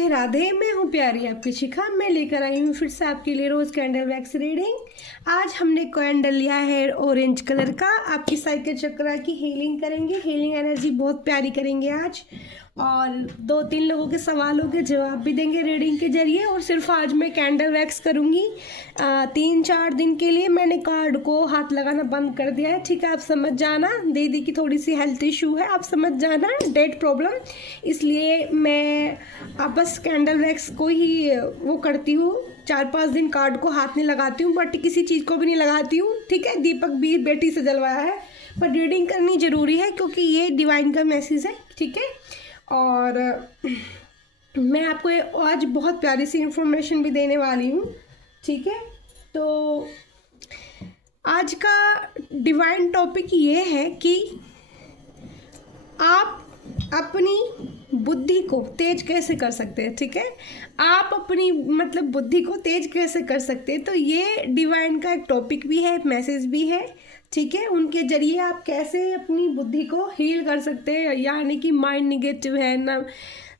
राधे राधे। मैं हूँ प्यारी आपकी शिखा। मैं लेकर आई हूँ फिर से आपके लिए रोज़ कैंडल वैक्स रीडिंग। आज हमने कैंडल लिया है ऑरेंज कलर का। आपकी साइकिल चक्र की हीलिंग करेंगे, हीलिंग एनर्जी बहुत प्यारी करेंगे आज, और 2-3 लोगों के सवालों के जवाब भी देंगे रीडिंग के जरिए। और सिर्फ आज मैं कैंडल वैक्स करूँगी। 3-4 दिन के लिए मैंने कार्ड को हाथ लगाना बंद कर दिया है, ठीक है। आप समझ जाना, दीदी की थोड़ी सी हेल्थ इशू है, आप समझ जाना, डेट प्रॉब्लम, इसलिए मैं बस कैंडल वैक्स को ही वो करती हूँ। 4-5 दिन कार्ड को हाथ नहीं लगाती हूँ, बट किसी चीज़ को भी नहीं लगाती हूँ, ठीक है। दीपक भी बेटी से जलवाया है, पर रीडिंग करनी ज़रूरी है क्योंकि ये डिवाइन का मैसेज है, ठीक है। और मैं आपको आज बहुत प्यारी सी इंफॉर्मेशन भी देने वाली हूँ, ठीक है। तो आज का डिवाइन टॉपिक ये है कि आप अपनी बुद्धि को तेज कैसे कर सकते हैं, ठीक है। आप अपनी बुद्धि को तेज कैसे कर सकते हैं, तो ये डिवाइन का एक टॉपिक भी है, मैसेज भी है, ठीक है। उनके जरिए आप कैसे अपनी बुद्धि को हील कर सकते हैं, यानी कि माइंड निगेटिव है ना,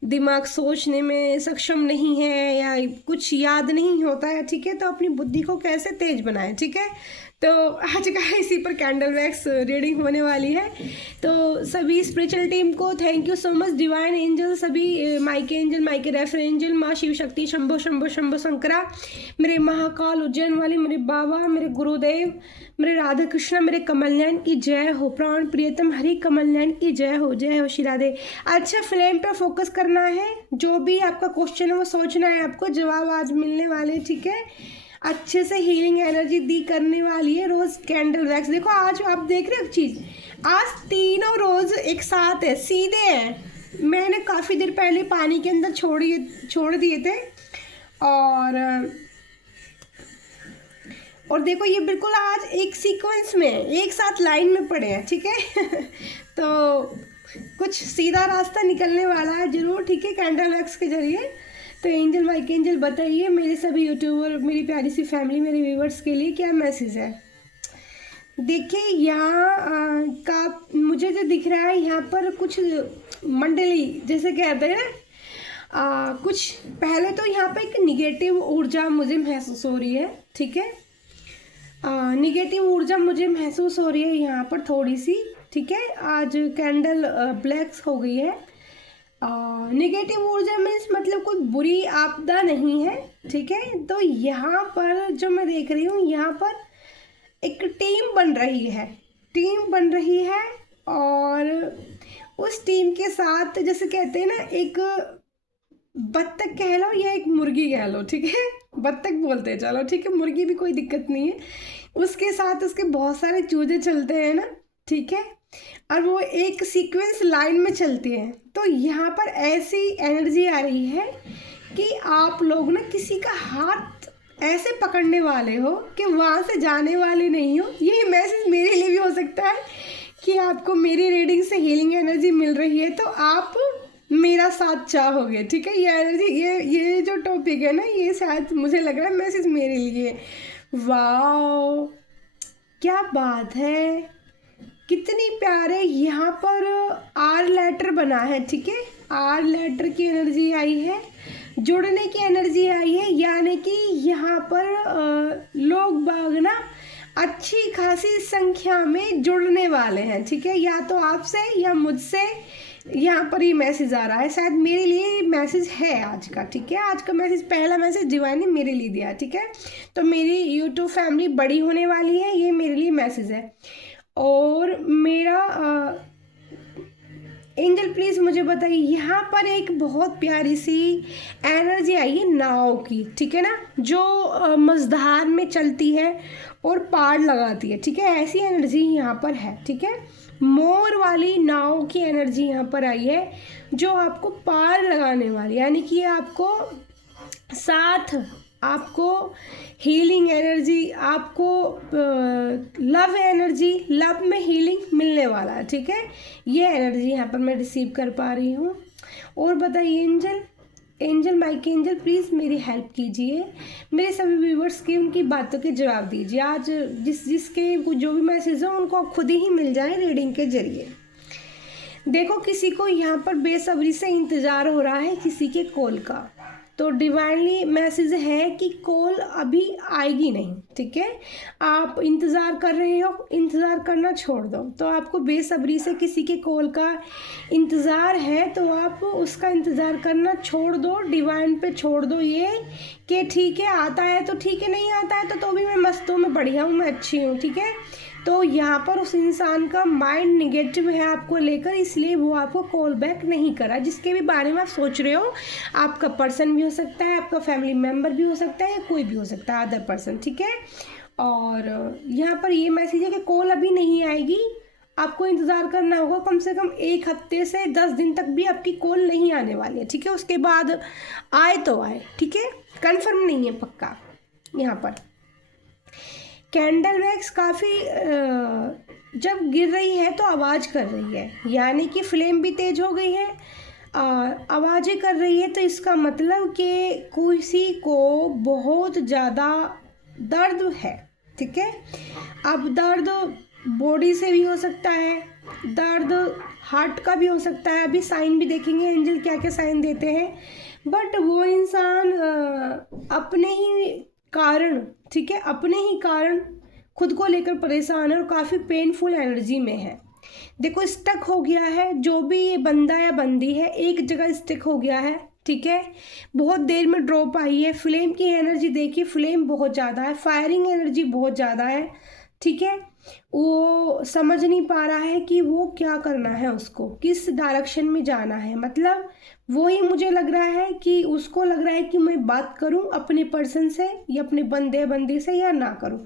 दिमाग सोचने में सक्षम नहीं है या कुछ याद नहीं होता है, ठीक है। तो अपनी बुद्धि को कैसे तेज बनाएं, ठीक है। तो आज का इसी पर कैंडल वैक्स रीडिंग होने वाली है। तो सभी स्पिरिचुअल टीम को thank you so much, divine angel, सभी माइके एंजल, माइके रेफर एंजल, माँ शिव शक्ति, शंभो शंभो शंभो शंकरा, मेरे महाकाल उज्जैन वाले, मेरे बाबा, मेरे गुरुदेव, मेरे राधा कृष्णा, मेरे कमल नयन की जय हो, प्राण प्रियतम हरि कमल नयन की जय हो श्री राधे। अच्छा, फ्लेम पे फोकस करना है, जो भी आपका क्वेश्चन है वो सोचना है, आपको जवाब आज मिलने वाले, ठीक है। अच्छे से हीलिंग एनर्जी दी करने वाली है रोज़ कैंडल वैक्स। देखो आज आप देख रहे हो चीज़, आज तीनों रोज़ एक साथ है, सीधे हैं। मैंने काफ़ी देर पहले पानी के अंदर छोड़ दिए थे, और देखो ये बिल्कुल आज एक सीक्वेंस में एक साथ लाइन में पड़े हैं, ठीक है। तो कुछ सीधा रास्ता निकलने वाला है ज़रूर, ठीक है, कैंडल वैक्स के जरिए। तो एंजल माइक एंजल बताइए मेरे सभी यूट्यूबर, मेरी प्यारी सी फैमिली, मेरे व्यूवर्स के लिए क्या मैसेज है। देखिए यहाँ का मुझे जो दिख रहा है, यहाँ पर कुछ मंडली जैसे कहते हैं, कुछ पहले तो यहाँ पर एक निगेटिव ऊर्जा मुझे महसूस हो रही है, ठीक है। निगेटिव ऊर्जा मुझे महसूस हो रही है यहाँ पर थोड़ी सी, ठीक है। आज कैंडल ब्लैक हो गई है। निगेटिव ऊर्जा मीन्स कोई बुरी आपदा नहीं है, ठीक है। तो यहाँ पर जो मैं देख रही हूँ, यहाँ पर एक टीम बन रही है, और उस टीम के साथ जैसे कहते हैं ना, एक बत्तख कह लो या एक मुर्गी कह लो, ठीक है, बत्तख बोलते हैं, चलो ठीक है, मुर्गी भी कोई दिक्कत नहीं है। उसके साथ उसके बहुत सारे चूजे चलते हैं ना, ठीक है, और वो एक सीक्वेंस लाइन में चलती हैं। तो यहाँ पर ऐसी एनर्जी आ रही है कि आप लोग ना किसी का हाथ ऐसे पकड़ने वाले हो कि वहाँ से जाने वाले नहीं हो। ये मैसेज मेरे लिए भी हो सकता है कि आपको मेरी रीडिंग से हीलिंग एनर्जी मिल रही है, तो आप मेरा साथ चाहोगे, ठीक है। ये एनर्जी, ये जो टॉपिक है ना, ये शायद मुझे लग रहा है मैसेज मेरे लिए। वाओ, क्या बात है, कितनी प्यारे। यहाँ पर आर लेटर बना है, ठीक है, आर लेटर की एनर्जी आई है, जुड़ने की एनर्जी आई है, यानी कि यहाँ पर लोग बाग ना अच्छी खासी संख्या में जुड़ने वाले हैं, ठीक है। या तो आपसे या मुझसे यहाँ पर ये मैसेज आ रहा है, शायद मेरे लिए मैसेज है आज का, ठीक है। आज का मैसेज, पहला मैसेज डिवाइन ने मेरे लिए दिया, ठीक है। तो मेरी यूट्यूब फैमिली बड़ी होने वाली है, ये मेरे लिए मैसेज है। और मेरा एंजल प्लीज़ मुझे बताइए, यहाँ पर एक बहुत प्यारी सी एनर्जी आई है नाव की, ठीक है ना, जो मझधार में चलती है और पार लगाती है, ठीक है, ऐसी एनर्जी यहाँ पर है, ठीक है। मोर वाली नाव की एनर्जी यहाँ पर आई है, जो आपको पार लगाने वाली, यानी कि आपको साथ, आपको हीलिंग एनर्जी, आपको लव एनर्जी, लव में हीलिंग मिलने वाला है, ठीक है। ये एनर्जी यहाँ पर मैं रिसीव कर पा रही हूँ। और बताइए एंजल माइक एंजल प्लीज़ मेरी हेल्प कीजिए, मेरे सभी व्यूवर्स की उनकी बातों के जवाब दीजिए। आज जिसके जो भी मैसेज हो उनको खुद ही मिल जाए रीडिंग के जरिए। देखो किसी को यहाँ पर बेसब्री से इंतज़ार हो रहा है किसी के कॉल का, तो डिवाइनली मैसेज है कि कॉल अभी आएगी नहीं, ठीक है। आप इंतज़ार कर रहे हो, इंतज़ार करना छोड़ दो। तो आपको बेसब्री से किसी के कॉल का इंतज़ार है, तो आप उसका इंतज़ार करना छोड़ दो, डिवाइन पे छोड़ दो ये कि ठीक है, आता है तो ठीक है, नहीं आता है तो भी मैं मस्त हूँ, मैं बढ़िया हूँ, मैं अच्छी हूँ, ठीक है। तो यहाँ पर उस इंसान का माइंड निगेटिव है आपको लेकर, इसलिए वो आपको कॉल बैक नहीं करा। जिसके भी बारे में आप सोच रहे हो, आपका पर्सन भी हो सकता है, आपका फैमिली मेम्बर भी हो सकता है, या कोई भी हो सकता है अदर पर्सन, ठीक है। और यहाँ पर ये मैसेज है कि कॉल अभी नहीं आएगी, आपको इंतज़ार करना होगा कम से कम 1 हफ्ते से 10 दिन तक भी आपकी कॉल नहीं आने वाली है, ठीक है। उसके बाद आए तो आए, ठीक है, कन्फर्म नहीं है पक्का। यहाँ पर कैंडल वैक्स काफ़ी जब गिर रही है तो आवाज़ कर रही है, यानी कि फ्लेम भी तेज हो गई है, आवाज़ें कर रही है। तो इसका मतलब कि किसी को बहुत ज़्यादा दर्द है, ठीक है। अब दर्द बॉडी से भी हो सकता है, दर्द हार्ट का भी हो सकता है। अभी साइन भी देखेंगे एंजल क्या क्या साइन देते हैं, बट वो इंसान अपने ही कारण, ठीक है, अपने ही कारण खुद को लेकर परेशान है और काफ़ी पेनफुल एनर्जी में है। देखो स्टक हो गया है, जो भी ये बंदा या बंदी है एक जगह स्टक हो गया है, ठीक है। बहुत देर में ड्रॉप आई है, फ्लेम की एनर्जी देखिए, फ्लेम बहुत ज़्यादा है, फायरिंग एनर्जी बहुत ज़्यादा है, ठीक है। वो समझ नहीं पा रहा है कि वो क्या करना है, उसको किस डायरेक्शन में जाना है। मतलब वही मुझे लग रहा है कि उसको लग रहा है कि मैं बात करूं अपने पर्सन से या अपने बंदे बंदी से या ना करूं,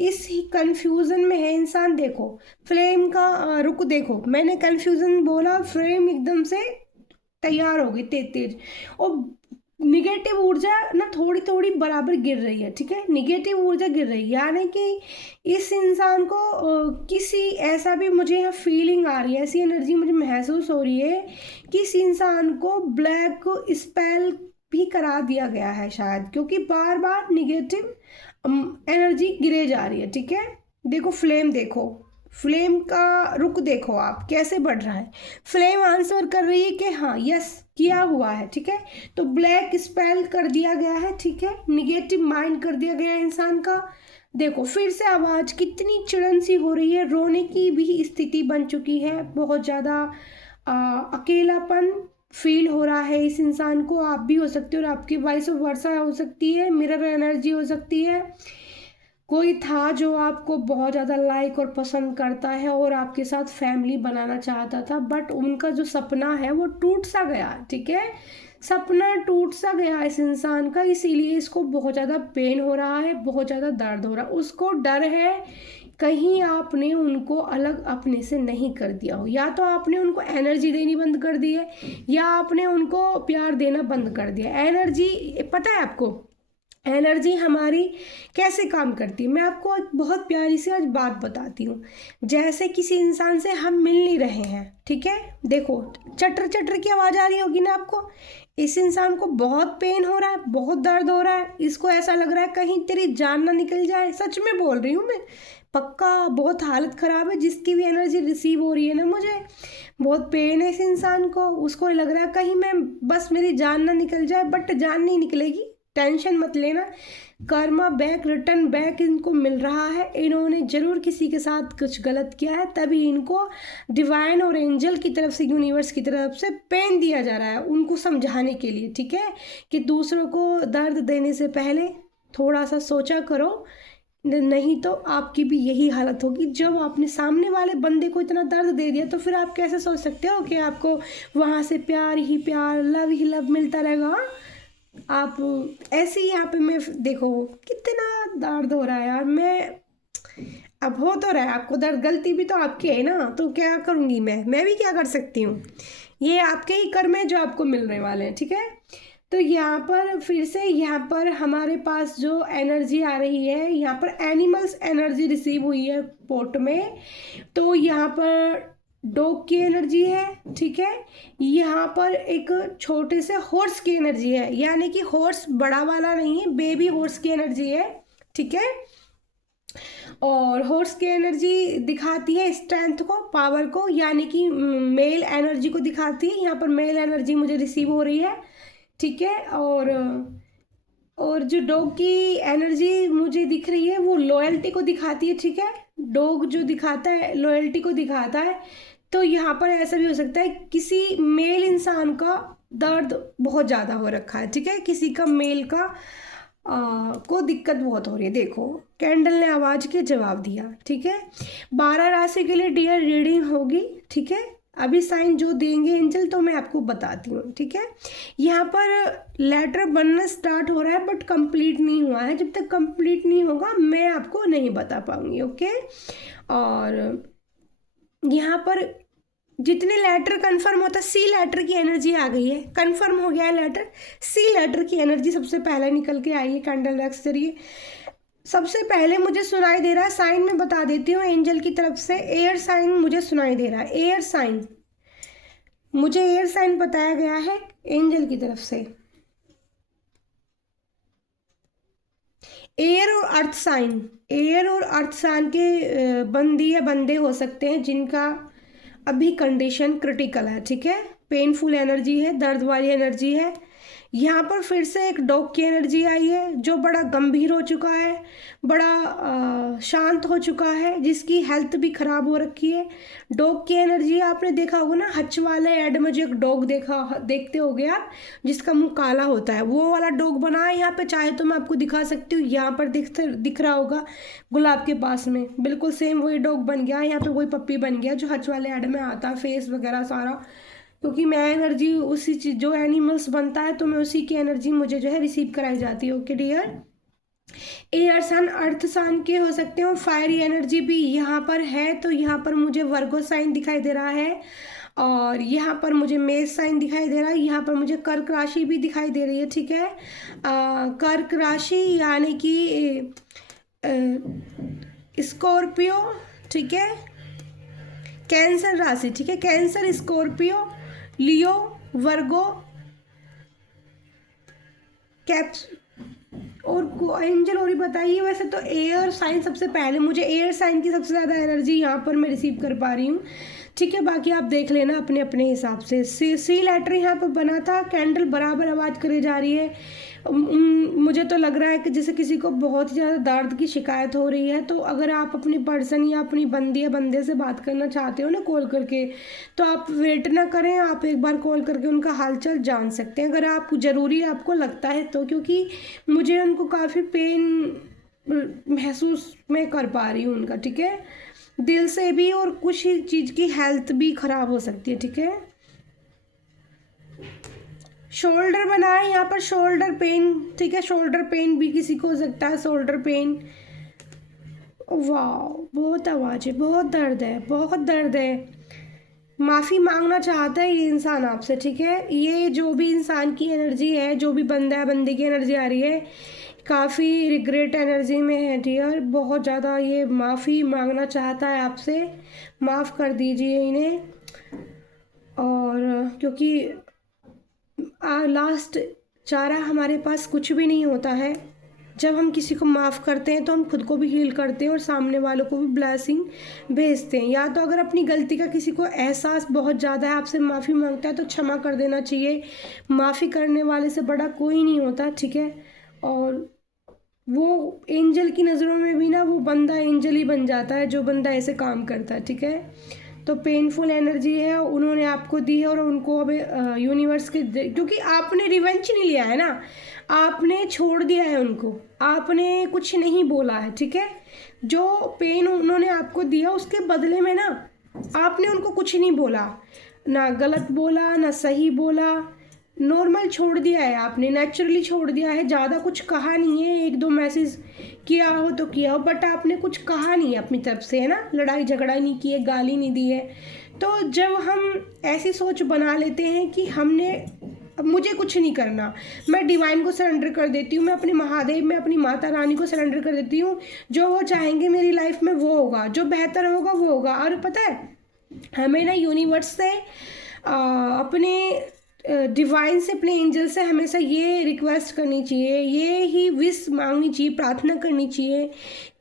इस ही कन्फ्यूज़न में है इंसान। देखो फ्लेम का रुक, देखो मैंने कन्फ्यूज़न बोला, फ्लेम एकदम से तैयार हो गई तेज तेज, और निगेटिव ऊर्जा ना थोड़ी थोड़ी बराबर गिर रही है, ठीक है। निगेटिव ऊर्जा गिर रही है, यानी कि इस इंसान को किसी ऐसा भी मुझे यहाँ फीलिंग आ रही है, ऐसी एनर्जी मुझे महसूस हो रही है कि इस इंसान को ब्लैक स्पेल भी करा दिया गया है शायद, क्योंकि बार बार निगेटिव एनर्जी गिरे जा रही है, ठीक है। देखो फ्लेम, देखो फ्लेम का रुख देखो आप कैसे बढ़ रहा है। फ्लेम आंसर कर रही है कि हाँ यस किया हुआ है, ठीक है। तो ब्लैक स्पेल कर दिया गया है, ठीक है, निगेटिव माइंड कर दिया गया है इंसान का। देखो फिर से आवाज़ कितनी चिड़न सी हो रही है, रोने की भी स्थिति बन चुकी है, बहुत ज़्यादा अकेलापन फील हो रहा है इस इंसान को। आप भी हो सकते हो और आपकी वॉइस ऑफ वर्सा हो सकती है, मिरर एनर्जी हो सकती है। कोई था जो आपको बहुत ज़्यादा लाइक और पसंद करता है और आपके साथ फैमिली बनाना चाहता था, बट उनका जो सपना है वो टूट सा गया, ठीक है। सपना टूट सा गया इस इंसान का, इसीलिए इसको बहुत ज़्यादा पेन हो रहा है, बहुत ज़्यादा दर्द हो रहा है। उसको डर है कहीं आपने उनको अलग अपने से नहीं कर दिया हो, या तो आपने उनको एनर्जी देनी बंद कर दी है या आपने उनको प्यार देना बंद कर दिया। एनर्जी पता है आपको, एनर्जी हमारी कैसे काम करती है, मैं आपको एक बहुत प्यारी सी आज बात बताती हूँ। जैसे किसी इंसान से हम मिल नहीं रहे हैं, ठीक है, देखो चटर चटर की आवाज़ आ रही होगी ना आपको, इस इंसान को बहुत पेन हो रहा है, बहुत दर्द हो रहा है, इसको ऐसा लग रहा है कहीं तेरी जान ना निकल जाए। सच में बोल रही हूँ मैं, पक्का बहुत हालत ख़राब है जिसकी भी एनर्जी रिसीव हो रही है ना, मुझे बहुत पेन है इस इंसान को। उसको लग रहा है कहीं मैं बस मेरी जान ना निकल जाए, बट जान नहीं निकलेगी, टेंशन मत लेना, कर्मा बैक रिटर्न बैक इनको मिल रहा है। इन्होंने ज़रूर किसी के साथ कुछ गलत किया है, तभी इनको डिवाइन और एंजल की तरफ से, यूनिवर्स की तरफ से पेन दिया जा रहा है उनको समझाने के लिए, ठीक है, कि दूसरों को दर्द देने से पहले थोड़ा सा सोचा करो, नहीं तो आपकी भी यही हालत होगी। जब आपने सामने वाले बंदे को इतना दर्द दे दिया तो फिर आप कैसे सोच सकते हो कि आपको वहाँ से प्यार ही प्यार, लव ही लव मिलता रहेगा। आप ऐसे ही यहाँ पे मैं देखो कितना दर्द हो रहा है यार, मैं अब हो तो रहा है आपको दर्द, गलती भी तो आपकी है ना, तो क्या करूँगी मैं भी क्या कर सकती हूँ, ये आपके ही कर्म है जो आपको मिलने वाले हैं, ठीक है। तो यहाँ पर फिर से यहाँ पर हमारे पास जो एनर्जी आ रही है, यहाँ पर एनिमल्स एनर्जी रिसीव हुई है पोर्ट में, तो यहाँ पर डॉग की एनर्जी है, ठीक है। यहाँ पर एक छोटे से हॉर्स की एनर्जी है, यानी कि हॉर्स बड़ा वाला नहीं है, बेबी हॉर्स की एनर्जी है, ठीक है। और हॉर्स की एनर्जी दिखाती है स्ट्रेंथ को, पावर को, यानी कि मेल एनर्जी को दिखाती है। यहाँ पर मेल एनर्जी मुझे रिसीव हो रही है, ठीक है। और जो डॉग की एनर्जी मुझे दिख रही है वो लॉयल्टी को दिखाती है, ठीक है। डॉग जो दिखाता है लॉयल्टी को दिखाता है। तो यहाँ पर ऐसा भी हो सकता है किसी मेल इंसान का दर्द बहुत ज़्यादा हो रखा है, ठीक है। किसी का मेल का को दिक्कत बहुत हो रही है। देखो कैंडल ने आवाज़ के जवाब दिया, ठीक है। 12 राशि के लिए डियर रीडिंग होगी, ठीक है। अभी साइन जो देंगे एंजल तो मैं आपको बताती हूँ, ठीक है। यहाँ पर लेटर बनना स्टार्ट हो रहा है बट कंप्लीट नहीं हुआ है। जब तक कंप्लीट नहीं होगा मैं आपको नहीं बता पाऊंगी, ओके। और यहाँ पर जितने लेटर कंफर्म होता है, सी लेटर की एनर्जी आ गई है, कंफर्म हो गया है लेटर। सी लेटर की एनर्जी सबसे पहले निकल के आई है कैंडल रैक्स जरिए। सबसे पहले मुझे सुनाई दे रहा है, साइन में बता देती हूँ एंजल की तरफ से, एयर साइन मुझे सुनाई दे रहा है। एयर साइन, मुझे एयर साइन बताया गया है एंजल की तरफ से। एयर और अर्थ साइन, एयर और अर्थ साइन के बंदी या बंदे हो सकते हैं जिनका अभी कंडीशन क्रिटिकल है, ठीक है। पेनफुल एनर्जी है, दर्द वाली एनर्जी है। यहाँ पर फिर से एक डॉग की एनर्जी आई है जो बड़ा गंभीर हो चुका है, बड़ा शांत हो चुका है, जिसकी हेल्थ भी ख़राब हो रखी है। डॉग की एनर्जी आपने देखा होगा ना, हच वाले ऐड में जो एक डॉग देखते होगे आप, जिसका मुंह काला होता है, वो वाला डॉग बना है यहाँ पे। चाहे तो मैं आपको दिखा सकती हूँ, यहाँ पर दिख रहा होगा गुलाब के पास में, बिल्कुल सेम वही डॉग बन गया। यहाँ पे वही पप्पी बन गया जो हच वाले ऐड में आता है, फेस वगैरह सारा। क्योंकि मैं एनर्जी उसी चीज जो एनिमल्स बनता है तो मैं उसी की एनर्जी मुझे जो है रिसीव कराई जाती है, ओके डियर। एयर सन अर्थ सन के हो सकते हो। फायरी एनर्जी भी यहाँ पर है, तो यहाँ पर मुझे वर्गो साइन दिखाई दे रहा है, और यहाँ पर मुझे मेष साइन दिखाई दे रहा है, यहाँ पर मुझे कर्क राशि भी दिखाई दे रही है, ठीक है। कर्क राशि यानी कि स्कॉर्पियो, ठीक है। कैंसर राशि, ठीक है। कैंसर, स्कॉर्पियो, लियो, वर्गो, कैप्स और एंजल। और बताइए, वैसे तो एयर साइन सबसे पहले, मुझे एयर साइन की सबसे ज़्यादा एनर्जी यहाँ पर मैं रिसीव कर पा रही हूँ, ठीक है। बाकी आप देख लेना अपने अपने हिसाब से। सी लेटर यहाँ पर बना था, कैंडल बराबर आवाज़ करे जा रही है। मुझे तो लग रहा है कि जैसे किसी को बहुत ही ज़्यादा दर्द की शिकायत हो रही है। तो अगर आप अपनी पर्सन या अपनी बंदी या बंदे से बात करना चाहते हो ना कॉल करके, तो आप वेट ना करें, आप एक बार कॉल करके उनका हालचाल जान सकते हैं, अगर आप ज़रूरी आपको लगता है तो। क्योंकि मुझे उनको काफ़ी पेन महसूस मैं कर पा रही हूँ उनका, ठीक है, दिल से भी, और कुछ ही चीज़ की हेल्थ भी ख़राब हो सकती है, ठीक है। शोल्डर बना है यहाँ पर, शोल्डर पेन, ठीक है। शोल्डर पेन भी किसी को हो सकता है, शोल्डर पेन। वाह, बहुत आवाज़ है, बहुत दर्द है, बहुत दर्द है। माफ़ी मांगना चाहता है ये इंसान आपसे, ठीक है। ये जो भी इंसान की एनर्जी है, जो भी बंदा है, बंदे की एनर्जी आ रही है, काफ़ी रिग्रेट एनर्जी में है डियर, बहुत ज़्यादा। ये माफ़ी मांगना चाहता है आपसे, माफ़ कर दीजिए इन्हें। और क्योंकि लास्ट चारा हमारे पास कुछ भी नहीं होता है। जब हम किसी को माफ़ करते हैं तो हम खुद को भी हील करते हैं और सामने वालों को भी ब्लेसिंग भेजते हैं। या तो अगर अपनी गलती का किसी को एहसास बहुत ज़्यादा है, आपसे माफ़ी मांगता है, तो क्षमा कर देना चाहिए। माफ़ी करने वाले से बड़ा कोई नहीं होता, ठीक है। और वो एंजल की नज़रों में भी ना वो बंदा एंजल ही बन जाता है जो बंदा ऐसे काम करता है, ठीक है। तो पेनफुल एनर्जी है उन्होंने आपको दी है, और उनको अब यूनिवर्स के, क्योंकि आपने रिवेंज नहीं लिया है ना, आपने छोड़ दिया है उनको, आपने कुछ नहीं बोला है, ठीक है। जो पेन उन्होंने आपको दिया उसके बदले में ना आपने उनको कुछ नहीं बोला, ना गलत बोला ना सही बोला, नॉर्मल छोड़ दिया है आपने, नेचुरली छोड़ दिया है। ज़्यादा कुछ कहा नहीं है, एक दो मैसेज किया हो तो किया हो, बट आपने कुछ कहा नहीं है अपनी तरफ से, है ना, लड़ाई झगड़ा नहीं की है, गाली नहीं दी है। तो जब हम ऐसी सोच बना लेते हैं कि हमने, अब मुझे कुछ नहीं करना, मैं डिवाइन को सरेंडर कर देती हूँ, मैं अपने महादेव में अपनी माता रानी को सरेंडर कर देती हूँ, जो वो चाहेंगे मेरी लाइफ में वो होगा, जो बेहतर होगा वो होगा। और पता है, हमें ना यूनिवर्स से अपने डिवाइन से, अपने एंजल से हमेशा ये रिक्वेस्ट करनी चाहिए, ये ही विश मांगनी चाहिए, प्रार्थना करनी चाहिए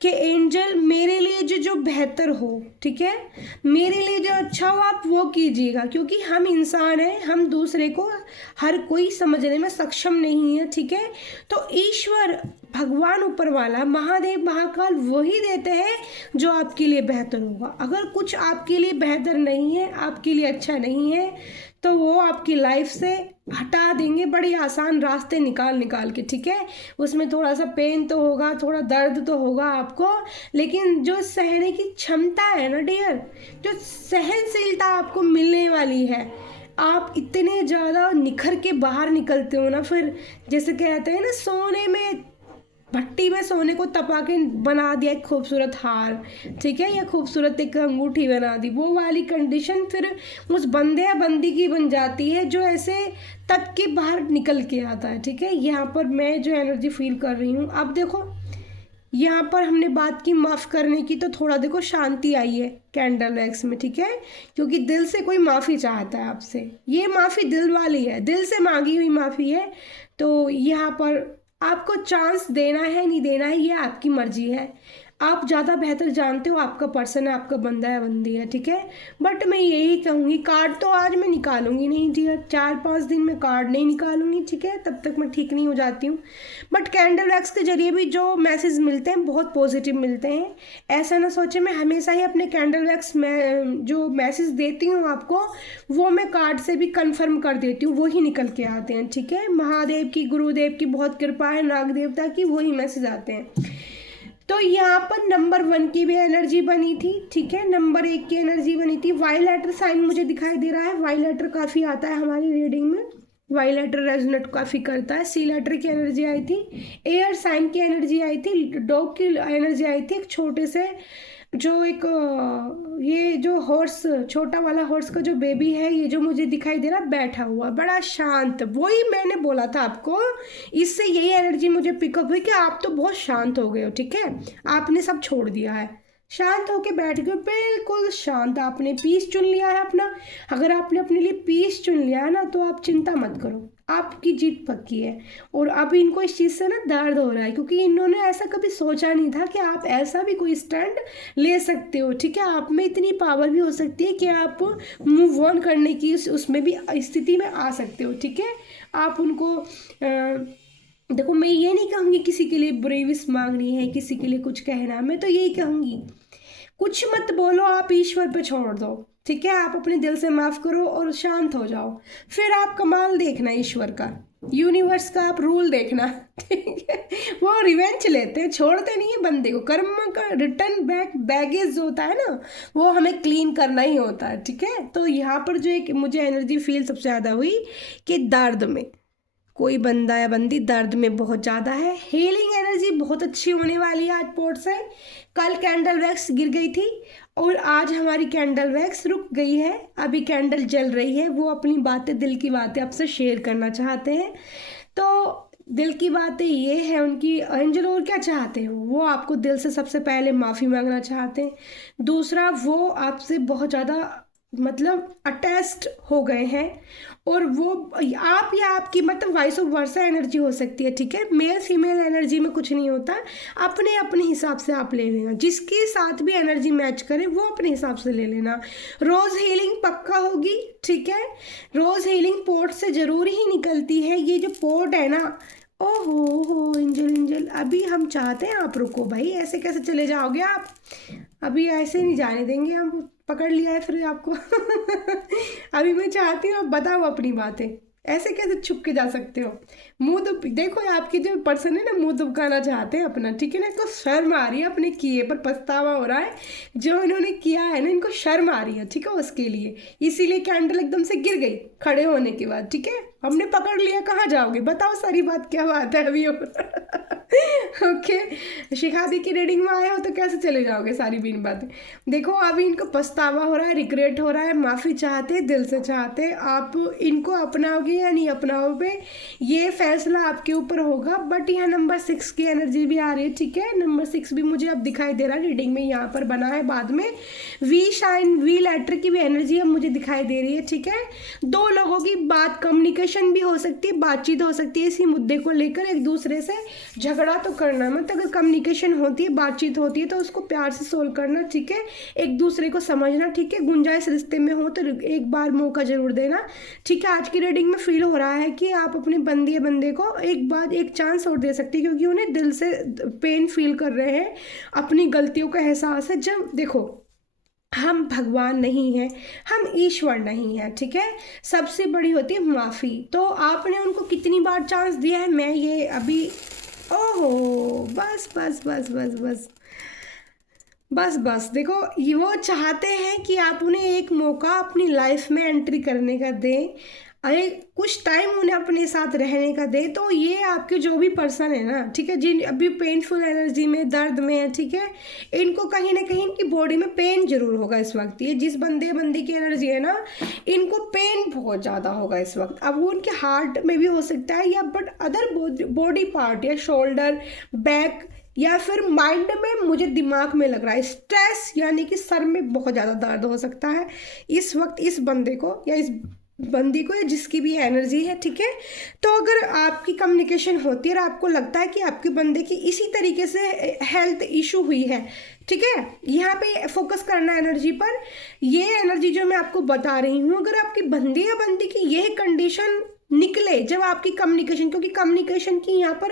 कि एंजल मेरे लिए जो जो बेहतर हो, ठीक है, मेरे लिए जो अच्छा हो आप वो कीजिएगा, क्योंकि हम इंसान हैं, हम दूसरे को हर कोई समझने में सक्षम नहीं है, ठीक है। तो ईश्वर भगवान ऊपर वाला महादेव महाकाल वही देते हैं जो आपके लिए बेहतर होगा। अगर कुछ आपके लिए बेहतर नहीं है, आपके लिए अच्छा नहीं है, तो वो आपकी लाइफ से हटा देंगे बड़े आसान रास्ते निकाल के, ठीक है। उसमें थोड़ा सा पेन तो होगा, थोड़ा दर्द तो होगा आपको, लेकिन जो सहने की क्षमता है ना डियर, जो सहनशीलता आपको मिलने वाली है, आप इतने ज़्यादा निखर के बाहर निकलते हो ना, फिर जैसे कहते हैं ना, सोने में भट्टी में सोने को तपा के बना दिया एक खूबसूरत हार, ठीक है, या खूबसूरत एक अंगूठी बना दी, वो वाली कंडीशन फिर उस बंदे या बंदी की बन जाती है जो ऐसे तप के बाहर निकल के आता है, ठीक है। यहाँ पर मैं जो एनर्जी फील कर रही हूँ, अब देखो यहाँ पर हमने बात की माफ़ करने की, तो थोड़ा देखो शांति आई है कैंडल वैक्स में, ठीक है, क्योंकि दिल से कोई माफ़ी चाहता है आपसे, ये माफ़ी दिल वाली है, दिल से मांगी हुई माफ़ी है। तो यहाँ पर आपको चांस देना है नहीं देना है ये आपकी मर्जी है, आप ज़्यादा बेहतर जानते हो, आपका पर्सन है, आपका बंदा है, बंदी है, ठीक है। बट मैं यही कहूँगी, कार्ड तो आज मैं निकालूंगी नहीं डियर, 4-5 दिन में कार्ड नहीं निकालूंगी, ठीक है, तब तक मैं ठीक नहीं हो जाती हूँ। बट कैंडल वैक्स के जरिए भी जो मैसेज मिलते हैं बहुत पॉजिटिव मिलते हैं। ऐसा ना सोचे, मैं हमेशा ही अपने कैंडल वैक्स में जो मैसेज देती हूँ आपको, वो मैं कार्ड से भी कन्फर्म कर देती हूँ, वही निकल के आते हैं, ठीक है। महादेव की, गुरुदेव की बहुत कृपा है, नाग देवता की, वही मैसेज आते हैं। तो यहाँ पर नंबर 1 की भी एनर्जी बनी थी, ठीक है, नंबर 1 की एनर्जी बनी थी। वाइलेटर साइन मुझे दिखाई दे रहा है, वाइलेटर काफ़ी आता है हमारी रीडिंग में, वाइलेटर रेजोनेट काफ़ी करता है। सी लेटर की एनर्जी आई थी, एयर साइन की एनर्जी आई थी, डॉग की एनर्जी आई थी, एक छोटे से जो एक ये जो हॉर्स, छोटा वाला हॉर्स का जो बेबी है, ये जो मुझे दिखाई दे रहा बैठा हुआ बड़ा शांत, वही मैंने बोला था आपको, इससे यही एनर्जी मुझे पिकअप हुई कि आप तो बहुत शांत हो गए हो, ठीक है, आपने सब छोड़ दिया है, शांत होके बैठ गए, बिल्कुल शांत, आपने पीस चुन लिया है अपना। अगर आपने अपने लिए पीस चुन लिया है ना, तो आप चिंता मत करो, आपकी जीत पक्की है। और अब इनको इस चीज़ से ना दर्द हो रहा है, क्योंकि इन्होंने ऐसा कभी सोचा नहीं था कि आप ऐसा भी कोई स्टैंड ले सकते हो, ठीक है, आप में इतनी पावर भी हो सकती है कि आप मूव ऑन करने की उसमें भी स्थिति में आ सकते हो, ठीक है। आप उनको देखो, मैं ये नहीं कहूँगी किसी के लिए बुरी विश मांगनी है, किसी के लिए कुछ कहना, मैं तो यही कहूँगी कुछ मत बोलो, आप ईश्वर पे छोड़ दो, ठीक है, आप अपने दिल से माफ़ करो और शांत हो जाओ, फिर आप कमाल देखना ईश्वर का, यूनिवर्स का आप रूल देखना, ठीक है। वो रिवेंज लेते हैं, छोड़ते नहीं है बंदे को, कर्म का रिटर्न बैक बैगेज जो होता है ना, वो हमें क्लीन करना ही होता है, ठीक है। तो यहाँ पर जो एक मुझे एनर्जी फील सबसे ज़्यादा हुई कि दर्द में कोई बंदा या बंदी दर्द में बहुत ज़्यादा है, हीलिंग एनर्जी बहुत अच्छी होने वाली है आज पोर्ट से। कल कैंडल वैक्स गिर गई थी और आज हमारी कैंडल वैक्स रुक गई है, अभी कैंडल जल रही है, वो अपनी बातें, दिल की बातें आपसे शेयर करना चाहते हैं। तो दिल की बातें ये है उनकी, एंजल और क्या चाहते हैं, वो आपको दिल से सबसे पहले माफ़ी मांगना चाहते हैं। दूसरा, वो आपसे बहुत ज़्यादा मतलब अटैच्ड हो गए हैं, और वो आप या आपकी मतलब वाइस ऑफ वर्सा एनर्जी हो सकती है, ठीक है, मेल फीमेल एनर्जी में कुछ नहीं होता, अपने अपने हिसाब से आप ले लेना, जिसके साथ भी एनर्जी मैच करे वो अपने हिसाब से ले लेना। रोज़ हीलिंग पक्का होगी, ठीक है, रोज़ हीलिंग पोर्ट से ज़रूर ही निकलती है। ये जो पोर्ट है ना, ओहो हो एंजल, अभी हम चाहते हैं आप रुको भाई, ऐसे कैसे चले जाओगे आप, अभी ऐसे नहीं जाने देंगे हम, पकड़ लिया है फिर आपको अभी मैं चाहती हूँ आप बताओ अपनी बातें, ऐसे कैसे छुप के जा सकते हो, मुंह दुब देखो, आपके जो पर्सन है ना मुंह दुबकाना चाहते हैं अपना, ठीक है ना, इनको शर्म आ रही है, अपने किए पर पछतावा हो रहा है, जो इन्होंने किया है ना इनको शर्म आ रही है, ठीक है, उसके लिए इसीलिए कैंडल एकदम से गिर गई खड़े होने के बाद, ठीक है, हमने पकड़ लिया, कहाँ जाओगे बताओ सारी बात, क्या बात है अभी ओके, शिखा दी की रीडिंग में आए हो तो कैसे चले जाओगे सारी बीन बातें। देखो अभी इनको पछतावा हो रहा है, रिग्रेट हो रहा है, माफ़ी चाहते, दिल से चाहते, आप इनको अपनाओगे या नहीं अपनाओगे ये फैसला आपके ऊपर होगा। बट यहाँ नंबर 6 की एनर्जी भी आ रही है, ठीक है। नंबर 6 भी मुझे अब दिखाई दे रहा है, रीडिंग में यहाँ पर बना है बाद में। वी शाइन वी लेटर की भी एनर्जी अब मुझे दिखाई दे रही है, ठीक है। दो लोगों की बात, कम्युनिकेशन भी हो सकती है, बातचीत हो सकती है इसी मुद्दे को लेकर। एक दूसरे से झगड़ा तो करना मत, अगर कम्युनिकेशन होती है, बातचीत होती है तो उसको प्यार से सोल्व करना, ठीक है। एक दूसरे को समझना, ठीक है। गुंजाइश रिश्ते में हो तो एक बार मौका जरूर देना, ठीक है। आज की रीडिंग में फील हो रहा है कि आप अपने बंदे को एक चांस और दे सकते हैं, क्योंकि उन्हें दिल से पेन फील कर रहे हैं, अपनी गलतियों का एहसास है। जब देखो, हम भगवान नहीं हैं, हम ईश्वर नहीं हैं, ठीक है। सबसे बड़ी होती है माफ़ी। तो आपने उनको कितनी बार चांस दिया है, मैं ये अभी, ओहो, बस बस बस बस बस बस बस देखो, ये वो चाहते हैं कि आप उन्हें एक मौका अपनी लाइफ में एंट्री करने का दें, अरे कुछ टाइम उन्हें अपने साथ रहने का दे। तो ये आपके जो भी पर्सन है ना, ठीक है, जिन अभी पेनफुल एनर्जी में, दर्द में है, ठीक है, इनको कहीं ना कहीं इनकी बॉडी में पेन जरूर होगा इस वक्त। ये जिस बंदी की एनर्जी है ना, इनको पेन बहुत ज़्यादा होगा इस वक्त। अब वो उनके हार्ट में भी हो सकता है, या बट अदर बॉडी पार्ट, या शोल्डर, बैक, या फिर माइंड में, मुझे दिमाग में लग रहा है स्ट्रेस, यानी कि सर में बहुत ज़्यादा दर्द हो सकता है इस वक्त इस बंदे को, या इस बंदी को, या जिसकी भी एनर्जी है, ठीक है। तो अगर आपकी कम्युनिकेशन होती है और आपको लगता है कि आपके बंदे की इसी तरीके से हेल्थ इशू हुई है, ठीक है, यहाँ पे फोकस करना एनर्जी पर। ये एनर्जी जो मैं आपको बता रही हूँ, अगर आपकी बंदी या बंदी की यह कंडीशन निकले जब आपकी कम्युनिकेशन, क्योंकि कम्युनिकेशन की यहाँ पर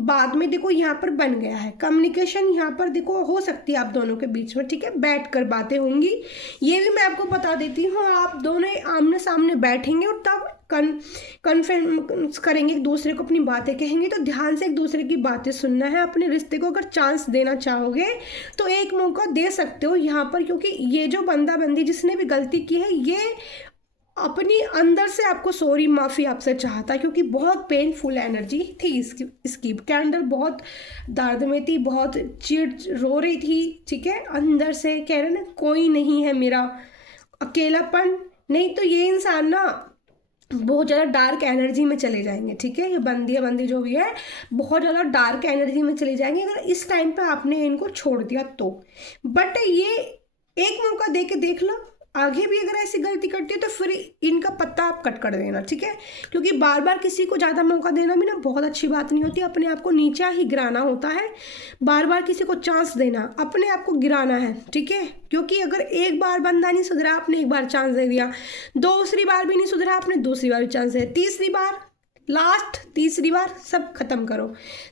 बाद में देखो यहाँ पर बन गया है, कम्युनिकेशन यहाँ पर देखो हो सकती है आप दोनों के बीच में, ठीक है, बैठ कर बातें होंगी। ये भी मैं आपको बता देती हूँ, आप दोनों आमने सामने बैठेंगे और तब कन्फ्रेंस करेंगे, एक दूसरे को अपनी बातें कहेंगे। तो ध्यान से एक दूसरे की बातें सुनना है। अपने रिश्ते को अगर चांस देना चाहोगे तो एक मौका दे सकते हो यहाँ पर, क्योंकि ये जो बंदा बंदी जिसने भी गलती की है, ये अपनी अंदर से आपको सॉरी, माफ़ी आपसे चाहता है, क्योंकि बहुत पेनफुल एनर्जी थी इसकी कैंडल बहुत दर्द में थी, बहुत रो रही थी, ठीक है, अंदर से कह रहे ना कोई नहीं है मेरा, अकेलापन। नहीं तो ये इंसान ना बहुत ज़्यादा डार्क एनर्जी में चले जाएंगे, ठीक है। ये बंदी जो भी है बहुत ज़्यादा डार्क एनर्जी में चले जाएंगे अगर इस टाइम पे आपने इनको छोड़ दिया तो। बट ये एक मौका दे के देख लो, आगे भी अगर ऐसी गलती करती है तो फिर इनका पत्ता आप कट कर देना, ठीक है। क्योंकि बार बार किसी को ज़्यादा मौका देना भी ना बहुत अच्छी बात नहीं होती, अपने आप को नीचा ही गिराना होता है। बार बार किसी को चांस देना, अपने आप को गिराना है, ठीक है। क्योंकि अगर एक बार बंदा नहीं सुधरा, आपने एक बार चांस दे दिया, दूसरी बार भी नहीं सुधरा, आपने दूसरी बार भी चांस दिया, तीसरी बार लास्ट, तीसरी बार सब खत्म करो।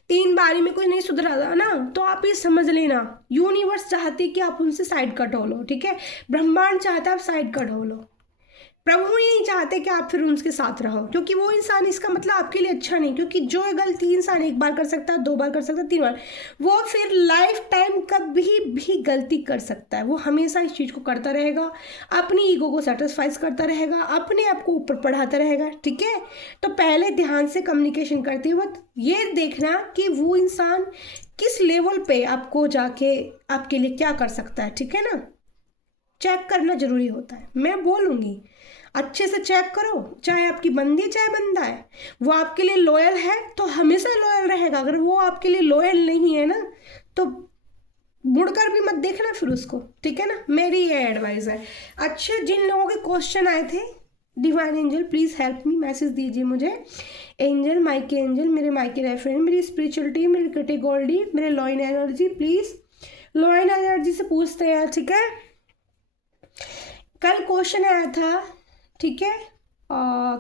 3 बारी में कोई नहीं सुधरा ना, तो आप ये समझ लेना यूनिवर्स चाहती कि आप उनसे साइड कट हो लो, ठीक है। ब्रह्मांड चाहता है आप साइड कट हो लो, प्रभु ही नहीं चाहते कि आप फिर उनके साथ रहो, क्योंकि वो इंसान इसका मतलब आपके लिए अच्छा नहीं। क्योंकि जो गलती इंसान एक बार कर सकता है, 2 बार कर सकता है, 3 बार, वो फिर लाइफ टाइम कभी भी गलती कर सकता है। वो हमेशा इस चीज़ को करता रहेगा, अपनी ईगो को सेटिस्फाइज करता रहेगा, अपने आप को ऊपर बढ़ाता रहेगा, ठीक है। तो पहले ध्यान से कम्युनिकेशन करते वक्त ये देखना कि वो इंसान किस लेवल पे आपको जाके आपके लिए क्या कर सकता है, ठीक है ना। चेक करना जरूरी होता है, मैं बोलूँगी अच्छे से चेक करो, चाहे आपकी बंदी चाहे बंदा है, वो आपके लिए लॉयल है तो हमेशा लॉयल रहेगा। अगर वो आपके लिए लॉयल नहीं है ना, तो मुड़कर भी मत देखना फिर उसको, ठीक है ना, मेरी ये एडवाइस है। अच्छा, जिन लोगों के क्वेश्चन आए थे, divine angel please help me, message दीजिए मुझे। एंजल, माइके एंजल, मेरे माइके रेफरेंस, मेरी स्पिरिचुअलिटी, मेरी कैटेगरी, मेरे lion energy, please lion energy से पूछते हैं, ठीक है। कल क्वेश्चन आया था, ठीक है,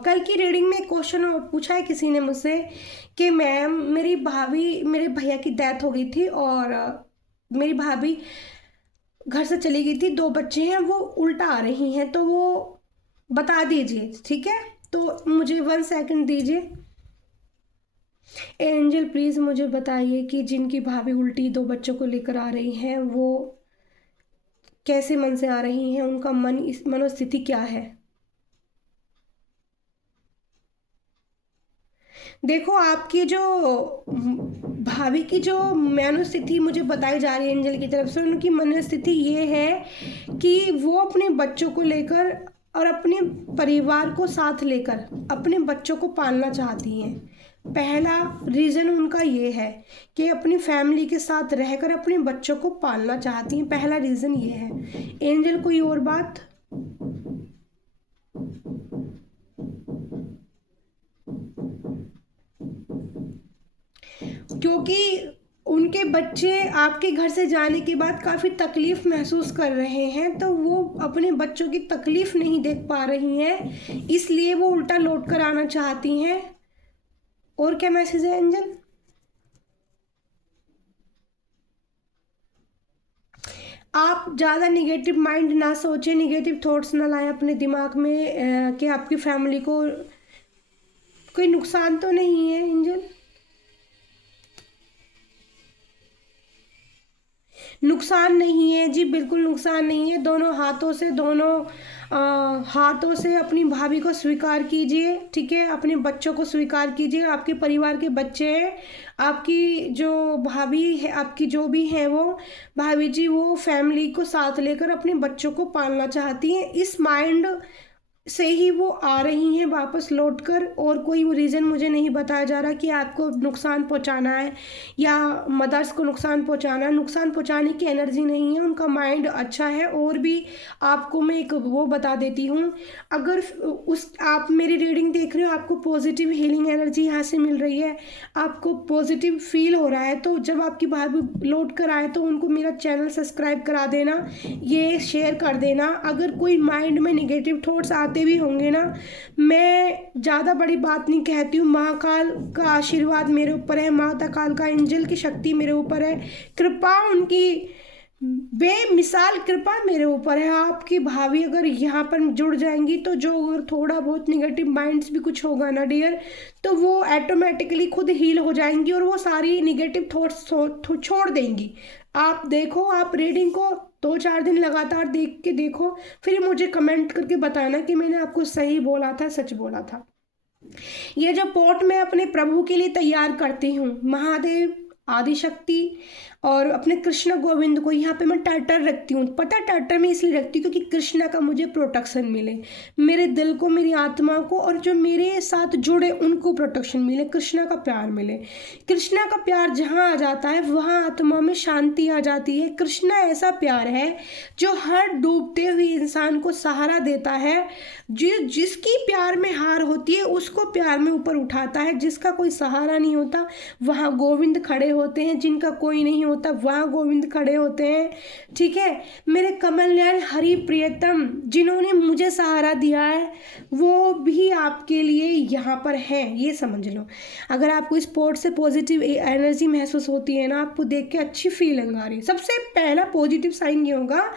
कल की रीडिंग में क्वेश्चन पूछा है किसी ने मुझसे कि मैम मेरे भैया की डेथ हो गई थी और मेरी भाभी घर से चली गई थी, 2 बच्चे हैं, वो उल्टा आ रही हैं, तो वो बता दीजिए, ठीक है। तो मुझे 1 सेकंड दीजिए। एंजल प्लीज़ मुझे बताइए कि जिनकी भाभी उल्टी 2 बच्चों को लेकर आ रही हैं, वो कैसे मन से आ रही हैं, उनका मनोस्थिति क्या है। देखो, आपकी जो भाभी की जो मनोस्थिति मुझे बताई जा रही है एंजल की तरफ से, उनकी मनोस्थिति ये है कि वो अपने बच्चों को लेकर और अपने परिवार को साथ लेकर अपने बच्चों को पालना चाहती हैं। पहला रीज़न उनका ये है कि अपनी फैमिली के साथ रहकर अपने बच्चों को पालना चाहती हैं। पहला रीज़न ये है। एंजल कोई और बात? क्योंकि उनके बच्चे आपके घर से जाने के बाद काफ़ी तकलीफ़ महसूस कर रहे हैं, तो वो अपने बच्चों की तकलीफ़ नहीं देख पा रही हैं, इसलिए वो उल्टा लौट कर आना चाहती हैं। और क्या मैसेज है एंजल? आप ज़्यादा निगेटिव माइंड ना सोचें, निगेटिव थॉट्स ना लाएं अपने दिमाग में कि आपकी फैमिली को कोई नुकसान तो नहीं है एंजल। नुकसान नहीं है जी, बिल्कुल नुकसान नहीं है। दोनों हाथों से अपनी भाभी को स्वीकार कीजिए, ठीक है। अपने बच्चों को स्वीकार कीजिए। आपके परिवार के बच्चे हैं, आपकी जो भाभी है, आपकी जो भी है वो भाभी जी, वो फैमिली को साथ लेकर अपने बच्चों को पालना चाहती हैं। इस माइंड से ही वो आ रही हैं वापस लौटकर, और कोई रीज़न मुझे नहीं बताया जा रहा कि आपको नुकसान पहुंचाना है या मदर्स को नुकसान पहुंचाना है। नुकसान पहुंचाने की एनर्जी नहीं है, उनका माइंड अच्छा है। और भी आपको मैं एक वो बता देती हूँ, अगर उस आप मेरी रीडिंग देख रहे हो, आपको पॉजिटिव हीलिंग एनर्जी यहाँ से मिल रही है, आपको पॉजिटिव फील हो रहा है, तो जब आपकी भाभी लौट कर आए तो उनको मेरा चैनल सब्सक्राइब करा देना, ये शेयर कर देना। अगर कोई माइंड में निगेटिव थॉट्स आते भी होंगे ना, मैं ज़्यादा बड़ी बात नहीं कहती हूँ, महाकाल का आशीर्वाद मेरे ऊपर है, माता काल का एंजल की शक्ति मेरे ऊपर है, कृपा उनकी बेमिसाल कृपा मेरे ऊपर है। आपकी भाभी अगर यहाँ पर जुड़ जाएंगी तो जो अगर थोड़ा बहुत निगेटिव माइंड्स भी कुछ होगा ना डियर, तो वो ऑटोमेटिकली खुद हील हो जाएंगी और वो सारी निगेटिव थॉट्स छोड़ देंगी। आप देखो, आप रीडिंग को 2-4 दिन लगातार देख के देखो, फिर मुझे कमेंट करके बताना कि मैंने आपको सही बोला था, सच बोला था। ये जो पोट मैं अपने प्रभु के लिए तैयार करती हूँ, महादेव, आदिशक्ति और अपने कृष्ण गोविंद को यहाँ पे मैं टाइटल रखती हूँ। पता है टाइटल मैं इसलिए रखती हूँ क्योंकि कृष्णा का मुझे प्रोटेक्शन मिले, मेरे दिल को, मेरी आत्मा को, और जो मेरे साथ जुड़े उनको प्रोटेक्शन मिले, कृष्णा का प्यार मिले। कृष्णा का प्यार जहाँ आ जाता है वहाँ आत्मा में शांति आ जाती है। कृष्णा ऐसा प्यार है जो हर डूबते हुए इंसान को सहारा देता है, जिसकी प्यार में हार होती है उसको प्यार में ऊपर उठाता है। जिसका कोई सहारा नहीं होता वहाँ गोविंद खड़े होते हैं, जिनका कोई नहीं होता वहाँ गोविंद खड़े होते हैं, ठीक है। मेरे कमल नयन हरि प्रियतम जिन्होंने मुझे सहारा दिया है वो भी आपके लिए यहाँ पर है, ये समझ लो। अगर आपको इस पोर्ट से पॉजिटिव एनर्जी महसूस होती है ना, आपको देख के अच्छी फीलिंग आ रही है, सबसे पहला पॉजिटिव साइन ये होगा।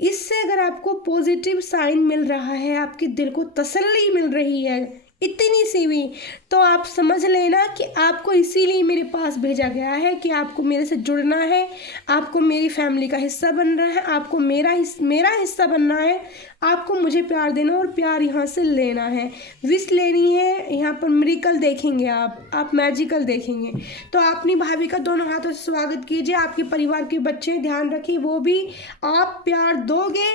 इससे अगर आपको पॉजिटिव साइन मिल रहा है, आपके दिल को तसल्ली मिल रही है इतनी सी भी, तो आप समझ लेना कि आपको इसीलिए मेरे पास भेजा गया है कि आपको मेरे से जुड़ना है, आपको मेरी फैमिली का हिस्सा बनना है, आपको मेरा हिस्सा बनना है, आपको मुझे प्यार देना और प्यार यहाँ से लेना है, विश लेनी है। यहाँ पर मिरेकल देखेंगे आप मैजिकल देखेंगे। तो अपनी भाभी का दोनों हाथों से स्वागत कीजिए। आपके परिवार के बच्चे ध्यान रखिए, वो भी आप प्यार दोगे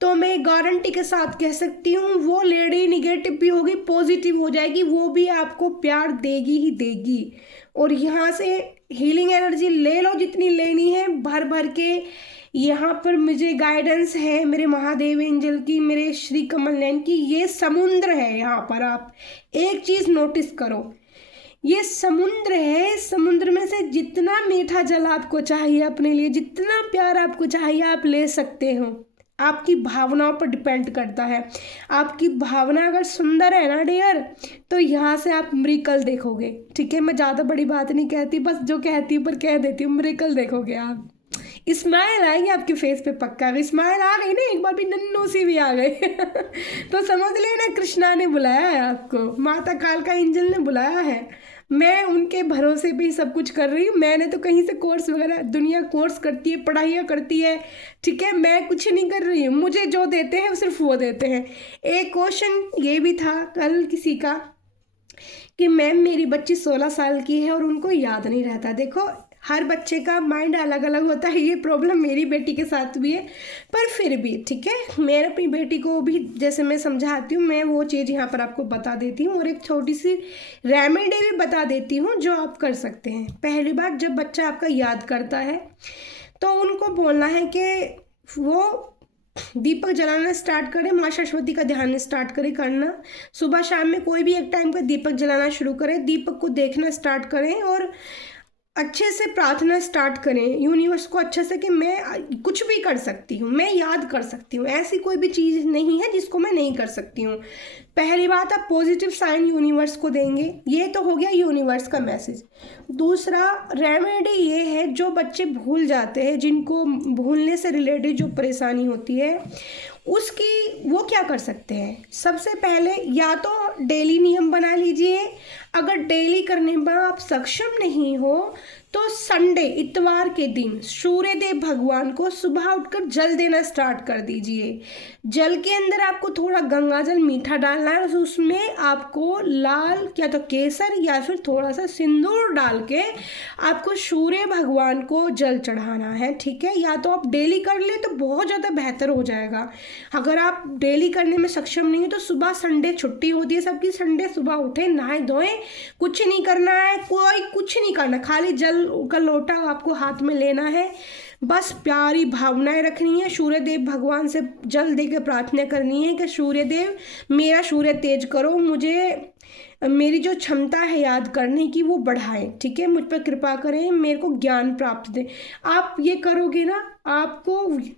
तो मैं गारंटी के साथ कह सकती हूँ वो लेडी निगेटिव भी होगी, पॉजिटिव हो जाएगी, वो भी आपको प्यार देगी ही देगी। और यहाँ से हीलिंग एनर्जी ले लो जितनी लेनी है भर भर के। यहाँ पर मुझे गाइडेंस है मेरे महादेव एंजल की, मेरे श्री कमल नयन की। ये समुद्र है, यहाँ पर आप एक चीज़ नोटिस करो, ये समुद्र है। समुद्र में से जितना मीठा जल आपको चाहिए अपने लिए, जितना प्यार आपको चाहिए आप ले सकते हो। आपकी भावनाओं पर डिपेंड करता है। आपकी भावना अगर सुंदर है ना डियर, तो यहाँ से आप मिरेकल देखोगे, ठीक है। मैं ज़्यादा बड़ी बात नहीं कहती, बस जो कहती हूँ पर कह देती हूँ, मिरेकल देखोगे आप। स्माइल आएगी आपके फेस पे पक्का। स्माइल आ गई ना एक बार भी, नन्नू सी भी आ गई तो समझ लेना कृष्णा ने बुलाया है आपको, माता काल का एंजल ने बुलाया है। मैं उनके भरोसे पे ही सब कुछ कर रही हूँ। मैंने तो कहीं से कोर्स वगैरह, दुनिया कोर्स करती है, पढ़ाइयाँ करती है, ठीक है। मैं कुछ नहीं कर रही हूँ, मुझे जो देते हैं सिर्फ वो देते हैं। एक क्वेश्चन ये भी था कल किसी का कि मैम मेरी बच्ची 16 साल की है और उनको याद नहीं रहता। देखो हर बच्चे का माइंड अलग अलग होता है, ये प्रॉब्लम मेरी बेटी के साथ भी है, पर फिर भी ठीक है, मैं अपनी बेटी को भी जैसे मैं समझाती हूँ, मैं वो चीज़ यहाँ पर आपको बता देती हूँ और एक छोटी सी रेमेडी भी बता देती हूँ जो आप कर सकते हैं। पहली बात, जब बच्चा आपका याद करता है तो उनको बोलना है कि वो दीपक जलाना स्टार्ट करें, माँ सरस्वती का ध्यान स्टार्ट करें करना, सुबह शाम में कोई भी एक टाइम का दीपक जलाना शुरू करें, दीपक को देखना स्टार्ट करें और अच्छे से प्रार्थना स्टार्ट करें यूनिवर्स को अच्छे से कि मैं कुछ भी कर सकती हूँ, मैं याद कर सकती हूँ, ऐसी कोई भी चीज़ नहीं है जिसको मैं नहीं कर सकती हूँ। पहली बात, आप पॉजिटिव साइन यूनिवर्स को देंगे, ये तो हो गया यूनिवर्स का मैसेज। दूसरा रेमेडी ये है, जो बच्चे भूल जाते हैं, जिनको भूलने से रिलेटेड जो परेशानी होती है उसकी, वो क्या कर सकते हैं, सबसे पहले या तो डेली नियम बना लीजिए, अगर डेली करने में आप सक्षम नहीं हो तो संडे इतवार के दिन सूर्यदेव भगवान को सुबह उठकर जल देना स्टार्ट कर दीजिए। जल के अंदर आपको थोड़ा गंगा जल मीठा डालना है, उसमें आपको लाल या तो केसर या फिर थोड़ा सा सिंदूर डाल के आपको सूर्य भगवान को जल चढ़ाना है, ठीक है। या तो आप डेली कर ले तो बहुत ज़्यादा बेहतर हो जाएगा। अगर आप डेली करने में सक्षम नहीं है तो सुबह संडे छुट्टी होती है सबकी, संडे सुबह उठे, नहाए धोएं, कुछ नहीं करना है, कोई कुछ नहीं करना, खाली जल का लोटा आपको हाथ में लेना है, बस प्यारी भावनाएं रखनी है, सूर्यदेव भगवान से जल दे के प्रार्थना करनी है कि सूर्यदेव मेरा सूर्य तेज करो, मुझे मेरी जो क्षमता है याद करने की वो बढ़ाएं, ठीक है, मुझ पर कृपा करें, मेरे को ज्ञान प्राप्त दें। आप ये करोगे ना, आपको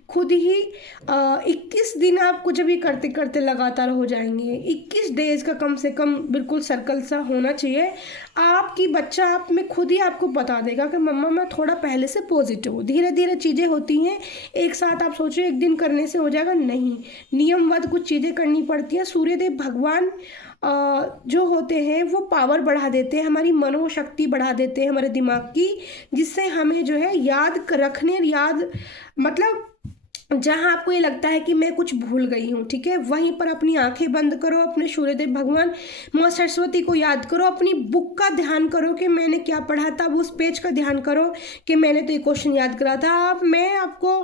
खुद ही 21 दिन आपको जब ये करते करते लगातार हो जाएंगे, 21 डेज का कम से कम बिल्कुल सर्कल सा होना चाहिए, आपकी बच्चा आप में खुद ही आपको बता देगा कि मम्मा मैं थोड़ा पहले से पॉजिटिव हूँ। धीरे धीरे चीज़ें होती हैं, एक साथ आप सोचो एक दिन करने से हो जाएगा, नहीं, नियमबद्ध कुछ चीज़ें करनी पड़ती हैं। सूर्यदेव भगवान जो होते हैं वो पावर बढ़ा देते हैं, हमारी मनोशक्ति बढ़ा देते हैं हमारे दिमाग की, जिससे हमें जो है याद रखने, याद मतलब जहाँ आपको ये लगता है कि मैं कुछ भूल गई हूँ, ठीक है, वहीं पर अपनी आंखें बंद करो, अपने सूर्यदेव भगवान माँ सरस्वती को याद करो, अपनी बुक का ध्यान करो कि मैंने क्या पढ़ा था, उस पेज का ध्यान करो कि मैंने तो ये क्वेश्चन याद करा था। आप, मैं आपको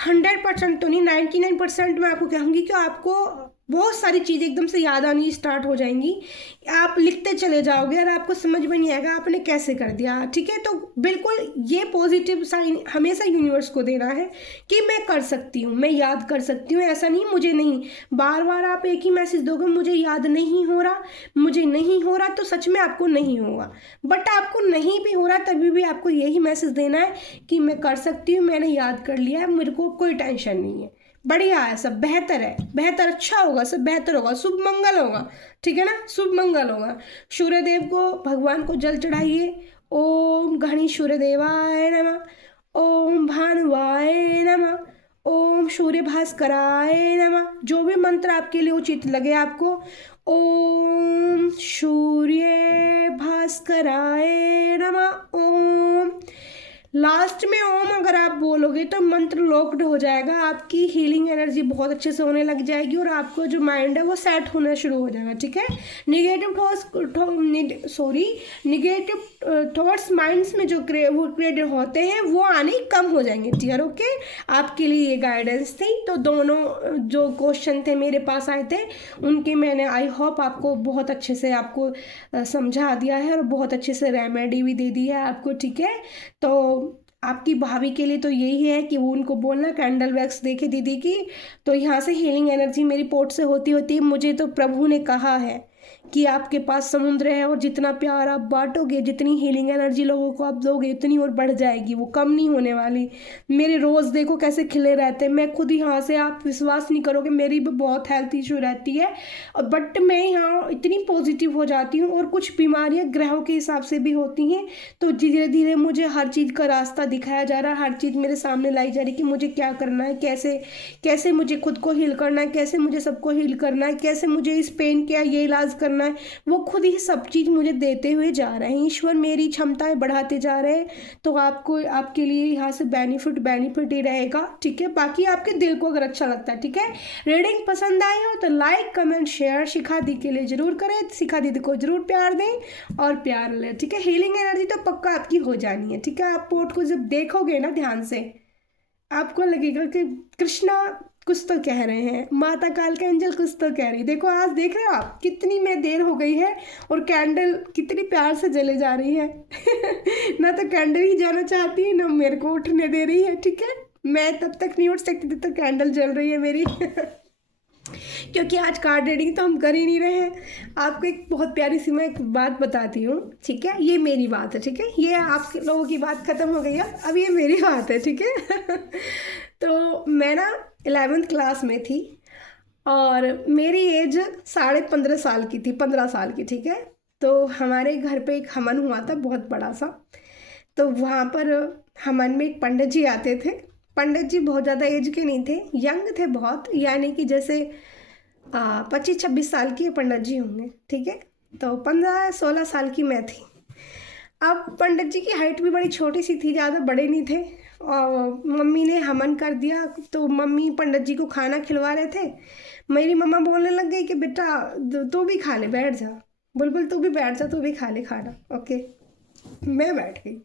100% तो नहीं, 99% मैं आपको कहूँगी कि आपको बहुत सारी चीज़ें एकदम से याद आनी स्टार्ट हो जाएंगी, आप लिखते चले जाओगे और आपको समझ में नहीं आएगा आपने कैसे कर दिया, ठीक है। तो बिल्कुल ये पॉजिटिव साइन हमेशा यूनिवर्स को देना है कि मैं कर सकती हूँ, मैं याद कर सकती हूँ, ऐसा नहीं मुझे नहीं। बार बार आप एक ही मैसेज दोगे मुझे याद नहीं हो रहा, मुझे नहीं हो रहा, तो सच में आपको नहीं होगा, बट आपको नहीं भी हो रहा तभी भी आपको यही मैसेज देना है कि मैं कर सकती हूँ, मैंने याद कर लिया है, मेरे को कोई टेंशन नहीं है, बढ़िया है, सब बेहतर है, बेहतर अच्छा होगा, सब बेहतर होगा, शुभ मंगल होगा, ठीक है ना, शुभ मंगल होगा। सूर्यदेव को भगवान को जल चढ़ाइए, ओम गणेश सूर्यदेवाय नमः, ओम भानुवाय नमः, ओम सूर्य भास्कराय नमः, जो भी मंत्र आपके लिए उचित लगे आपको, ओम सूर्य भास्कराय नमः, ओम, लास्ट में ओम अगर आप बोलोगे तो मंत्र लॉक्ड हो जाएगा, आपकी हीलिंग एनर्जी बहुत अच्छे से होने लग जाएगी और आपको जो माइंड है वो सेट होना शुरू हो जाएगा, ठीक है। निगेटिव थॉट्स माइंड्स में जो क्रिएटेड होते हैं वो आने कम हो जाएंगे, डियर, ओके। आपके लिए ये गाइडेंस थी, तो दोनों जो क्वेश्चन थे मेरे पास आए थे उनके मैंने आई होप आपको बहुत अच्छे से आपको समझा दिया है और बहुत अच्छे से रेमेडी भी दे दी है आपको, ठीक है। तो आपकी भाभी के लिए तो यही है कि वो उनको बोलना कैंडल वैक्स देखे दीदी की, तो यहाँ से हीलिंग एनर्जी मेरी पोर्ट से होती होती, मुझे तो प्रभु ने कहा है कि आपके पास समुद्र है और जितना प्यार आप बांटोगे, जितनी हीलिंग एनर्जी लोगों को आप दोगे उतनी और बढ़ जाएगी, वो कम नहीं होने वाली। मेरे रोज़ देखो कैसे खिले रहते हैं, मैं खुद यहाँ से, आप विश्वास नहीं करोगे, मेरी भी बहुत हेल्थ इशू रहती है और बट मैं यहाँ इतनी पॉजिटिव हो जाती हूँ, और कुछ बीमारियाँ ग्रहों के हिसाब से भी होती हैं, तो धीरे धीरे मुझे हर चीज़ का रास्ता दिखाया जा रहा है, हर चीज़ मेरे सामने लाई जा रही है कि मुझे क्या करना है, कैसे कैसे मुझे खुद को हील करना है, कैसे मुझे सबको हील करना है, कैसे मुझे इस पेन का ये इलाज करना करना है, वो खुद ही सब चीज़ मुझे देते हुए जा रहे हैं। ईश्वर मेरी क्षमताएं बढ़ाते जा रहे हैं, तो आपको आपके लिए यहाँ से बेनिफिट ही रहेगा, ठीक है। बाकी आपके दिल को अगर अच्छा लगता है, ठीक है। रीडिंग पसंद आई हो तो लाइक कमेंट शेयर शिखा दी के लिए ज़रूर करें, शिखा दीदी को ज़रूर प्यार दें और प्यार लें, ठीक है। हीलिंग एनर्जी तो पक्का आपकी हो जानी है, ठीक है। आप पोर्ट को जब देखोगे ना ध्यान से, आपको लगेगा कि कृष्णा कुछ तो कह रहे हैं, माता काल का एंजल कुछ तो कह रही है। देखो आज देख रहे हो आप कितनी में देर हो गई है और कैंडल कितनी प्यार से जले जा रही है। ना तो कैंडल ही जाना चाहती है, ना मेरे को उठने दे रही है, ठीक है। मैं तब तक नहीं उठ सकती जब तक कैंडल जल रही है मेरी। क्योंकि आज कार्ड रीडिंग तो हम कर ही नहीं रहे हैं। आपको एक बहुत प्यारी सी मैं एक बात बताती हूँ, ठीक है। ये मेरी बात है, ठीक है। ये आप लोगों की बात खत्म हो गई है, अब ये मेरी बात है, ठीक है। तो मैं ना 11th क्लास में थी और मेरी एज 15.5 साल की थी, 15 साल की, ठीक है। तो हमारे घर पे एक हवन हुआ था बहुत बड़ा सा। तो वहाँ पर हवन में एक पंडित जी आते थे। पंडित जी बहुत ज़्यादा एज के नहीं थे, यंग थे बहुत, यानी कि जैसे 25-26 साल के पंडित जी होंगे, ठीक है। तो 15-16 साल की मैं थी। अब पंडित जी की हाइट भी बड़ी छोटी सी थी, ज़्यादा बड़े नहीं थे। और मम्मी ने हवन कर दिया, तो मम्मी पंडित जी को खाना खिलवा रहे थे। मेरी मम्मा बोलने लग गई कि बेटा तू भी खा ले, बैठ जा, बुलबुल तू भी बैठ जा, तू भी खा ले खाना। ओके, मैं बैठ गई।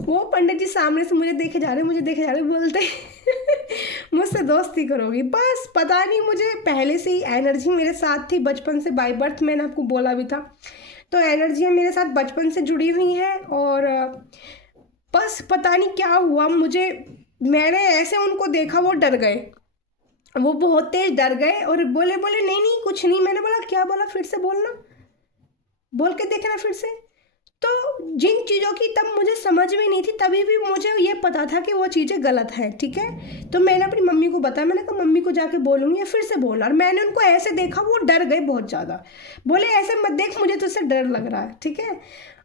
वो पंडित जी सामने से मुझे देखे जा रहे बोलते मुझसे दोस्ती करोगी। बस पता नहीं, मुझे पहले से ही एनर्जी मेरे साथ थी बचपन से, बाय बर्थ, मैंने आपको बोला भी था। तो एनर्जियाँ मेरे साथ बचपन से जुड़ी हुई हैं और बस पता नहीं क्या हुआ मुझे, मैंने ऐसे उनको देखा, वो डर गए, वो बहुत तेज डर गए और बोले नहीं नहीं कुछ नहीं। मैंने बोला क्या बोला, फिर से बोलना, बोल के देखना फिर से। तो जिन चीज़ों की तब मुझे समझ में नहीं थी, तभी भी मुझे ये पता था कि वो चीज़ें गलत हैं, ठीक है। तो मैंने अपनी मम्मी को बताया, मैंने कहा मम्मी को जाके बोलूँगी या फिर से बोलना। और मैंने उनको ऐसे देखा, वो डर गए बहुत ज़्यादा, बोले ऐसे मत देख, मुझे तुझसे डर लग रहा है, ठीक है।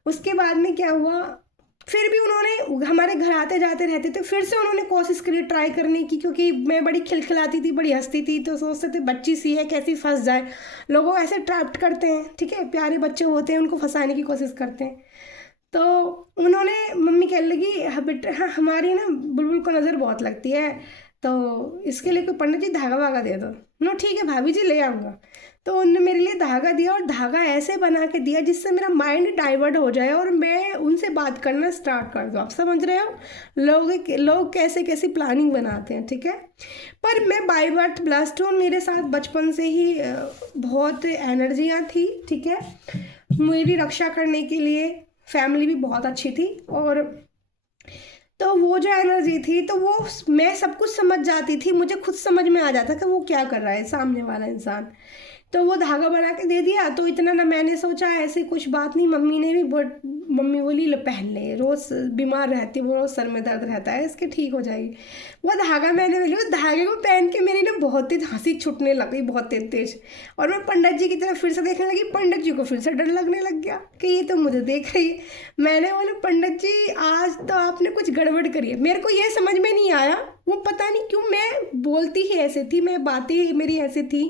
उसके बाद में क्या हुआ, फिर भी उन्होंने हमारे घर आते जाते रहते थे, फिर से उन्होंने कोशिश करी ट्राई करने की, क्योंकि मैं बड़ी खिलखिलाती थी, बड़ी हंसती थी। तो सोचते थे बच्ची सी है कैसी फंस जाए, लोगों ऐसे ट्रैप्ट करते हैं, ठीक है। प्यारे बच्चे होते हैं, उनको फंसाने की कोशिश करते हैं। तो उन्होंने, मम्मी कहने लगी हाँ बेटा, हाँ हमारी ना बुलबुल को नज़र बहुत लगती है, तो इसके लिए कोई पंडित जी धागा वागा दे दो। नो ठीक है भाभी जी, ले आऊँगा। तो उन्होंने मेरे लिए धागा दिया और धागा ऐसे बना के दिया जिससे मेरा माइंड डाइवर्ट हो जाए और मैं उनसे बात करना स्टार्ट कर दूँ। आप समझ रहे हो लोग कैसे कैसी प्लानिंग बनाते हैं, ठीक है। पर मैं बाय बर्थ ब्लेस्ड हूँ, मेरे साथ बचपन से ही बहुत एनर्जियाँ थी, ठीक है। मेरी रक्षा करने के लिए फैमिली भी बहुत अच्छी थी। और तो वो जो एनर्जी थी, तो वो मैं सब कुछ समझ जाती थी, मुझे खुद समझ में आ जाता कि वो क्या कर रहा है सामने वाला इंसान। तो वो धागा बना के दे दिया, तो इतना ना मैंने सोचा ऐसे कुछ बात नहीं। मम्मी ने भी बहुत, मम्मी बोली लो पहन ले, रोज़ बीमार रहती है वो, रोज़ सर में दर्द रहता है, इसके ठीक हो जाएगी। वो धागा मैंने ले लिया, उस धागे को पहन के मेरी ना बहुत तेज हंसी छूटने लग गई, बहुत तेज। और मैं पंडित जी की तरफ फिर से देखने लगी, पंडित जी को फिर से डर लगने लग गया कि ये तो मुझे देख रही है। मैंने बोला पंडित जी आज तो आपने कुछ गड़बड़ करी है। मेरे को ये समझ में नहीं आया, वो पता नहीं क्यों मैं बोलती ही ऐसे थी, मैं बातें मेरी ऐसी थी।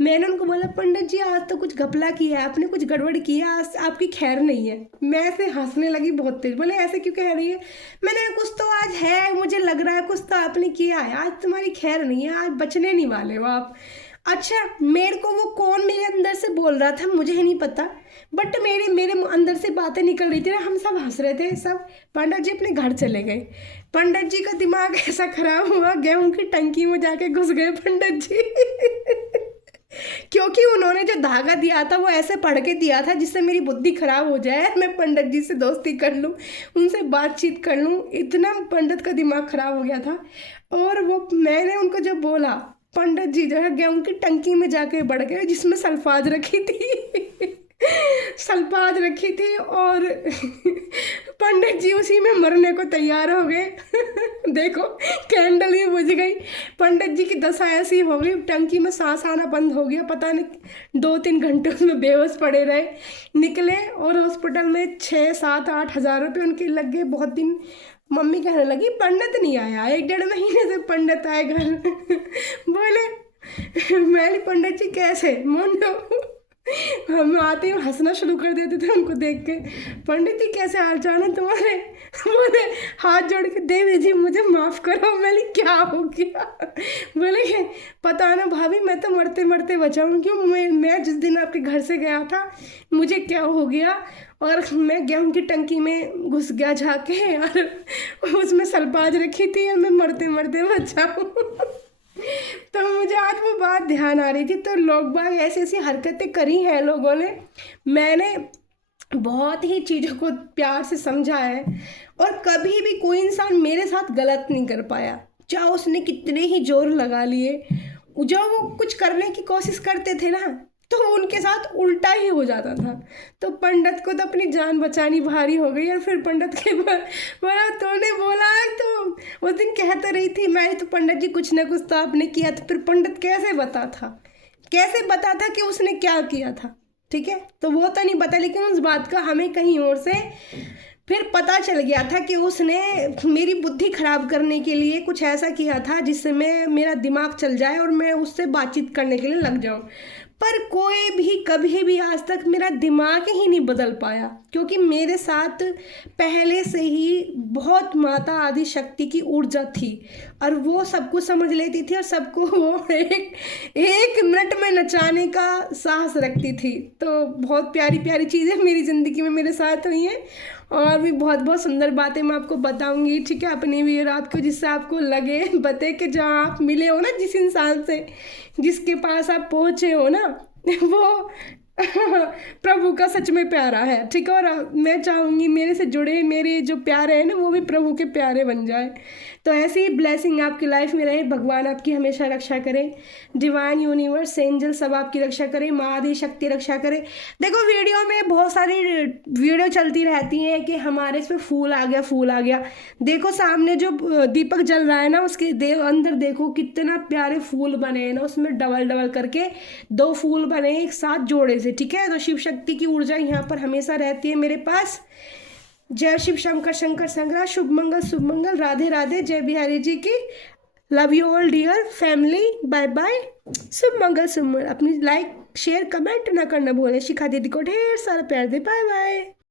मैंने उनको बोला पंडित जी आज तो कुछ घपला किया है आपने, कुछ गड़बड़ की है, आज आपकी खैर नहीं है। मैं ऐसे हंसने लगी बहुत तेज, बोले ऐसे क्यों कह रही है। मैंने कुछ तो आज है, मुझे लग रहा है कुछ तो आपने किया है, आज तुम्हारी खैर नहीं है, आज बचने नहीं वाले हो आप। अच्छा, मेरे को वो कौन मेरे अंदर से बोल रहा था मुझे ही नहीं पता, बट मेरे अंदर से बातें निकल रही थी ना, हम सब हंस रहे थे सब। पंडित जी अपने घर चले गए। पंडित जी का दिमाग ऐसा खराब हुआ, गेहूं की टंकी में जाके घुस गए पंडित जी। क्योंकि उन्होंने जो धागा दिया था वो ऐसे पढ़ के दिया था जिससे मेरी बुद्धि खराब हो जाए, मैं पंडित जी से दोस्ती कर लूँ, उनसे बातचीत कर लूँ। इतना पंडित का दिमाग खराब हो गया था। और वो मैंने उनको जब बोला, पंडित जी जो है गेहूं की टंकी में जाके बढ़ गए जिसमें सल्फाज रखी थी। सल्फाज रखी थी और पंडित जी उसी में मरने को तैयार हो गए। देखो कैंडल ही बुझ गई, पंडित जी की दशा ऐसी हो गई, टंकी में सांस आना बंद हो गया, पता नहीं 2-3 घंटे उसमें बेहोश पड़े रहे। निकले और हॉस्पिटल में 6-7-8 हज़ार रुपये उनके लग गए। बहुत दिन मम्मी कहने लगी पंडित नहीं आया, 1-1.5 महीने से पंडित आए घर। बोले मैंने पंडित जी कैसे मोन्डो हम आते ही हंसना शुरू कर देते थे उनको देख के। पंडित जी कैसे हाल चाल है तुम्हारे? बोले हाथ जोड़ के, देवी जी मुझे माफ़ करो। मैंने क्या हो गया? बोले पता ना भाभी, मैं तो मरते मरते बचा हूँ। क्यों? मैं जिस दिन आपके घर से गया था मुझे क्या हो गया, और मैं गेहूं की टंकी में घुस गया जाके, और उसमें सल्पाज रखी थी और मैं मरते मरते बचा हूँ। तो मुझे आज वो बात ध्यान आ रही थी। तो लोग बाग ऐसी ऐसी हरकतें करी हैं लोगों ने। मैंने बहुत ही चीज़ों को प्यार से समझा है, और कभी भी कोई इंसान मेरे साथ गलत नहीं कर पाया, चाहे उसने कितने ही जोर लगा लिए। जब वो कुछ करने की कोशिश करते थे ना, तो उनके साथ उल्टा ही हो जाता था। तो पंडित को तो अपनी जान बचानी भारी हो गई। और फिर पंडित के बोला तूने बोला तो उस दिन कह तो रही थी मैं तो पंडित जी कुछ ना कुछ तो आपने किया। तो फिर पंडित कैसे बता था, कैसे बता था कि उसने क्या किया था? ठीक है, तो वो तो नहीं पता, लेकिन उस बात का हमें कहीं और से फिर पता चल गया था कि उसने मेरी बुद्धि खराब करने के लिए कुछ ऐसा किया था जिससे मेरा दिमाग चल जाए और मैं उससे बातचीत करने के लिए लग जाऊं। पर कोई भी कभी भी आज तक मेरा दिमाग ही नहीं बदल पाया, क्योंकि मेरे साथ पहले से ही बहुत माता आदि शक्ति की ऊर्जा थी, और वो सबको समझ लेती थी और सबको वो एक मिनट में नचाने का साहस रखती थी। तो बहुत प्यारी प्यारी चीज़ें मेरी ज़िंदगी में मेरे साथ हुई हैं, और भी बहुत बहुत सुंदर बातें मैं आपको बताऊंगी, ठीक है, अपनी भी और आपको, जिससे आपको लगे बते कि जहाँ आप मिले हो ना, जिस इंसान से जिसके पास आप पहुँचे हो ना, वो प्रभु का सच में प्यारा है, ठीक है। और मैं चाहूँगी मेरे से जुड़े मेरे जो प्यारे हैं ना, वो भी प्रभु के प्यारे बन जाए। तो ऐसी ही ब्लेसिंग आपकी लाइफ में रहे, भगवान आपकी हमेशा रक्षा करे, डिवाइन यूनिवर्स एंजल सब आपकी रक्षा करे, माँ आदि शक्ति रक्षा करे। देखो वीडियो में बहुत सारी वीडियो चलती रहती हैं कि हमारे इसमें फूल आ गया, फूल आ गया। देखो सामने जो दीपक जल रहा है ना, उसके अंदर देखो कितना प्यारे फूल बने हैं ना, उसमें डबल डबल करके 2 फूल बने हैं एक साथ जोड़े से, ठीक है। तो शिव शक्ति की ऊर्जा यहाँ पर हमेशा रहती है मेरे पास। जय शिव शंकर शंकर संग्रह, शुभ मंगल, राधे राधे, जय बिहारी जी की। Love you all dear family, bye bye, शुभ मंगल। अपनी लाइक शेयर कमेंट ना करना भूलें। शिखा दीदी को ढेर सारा प्यार दे, बाय बाय।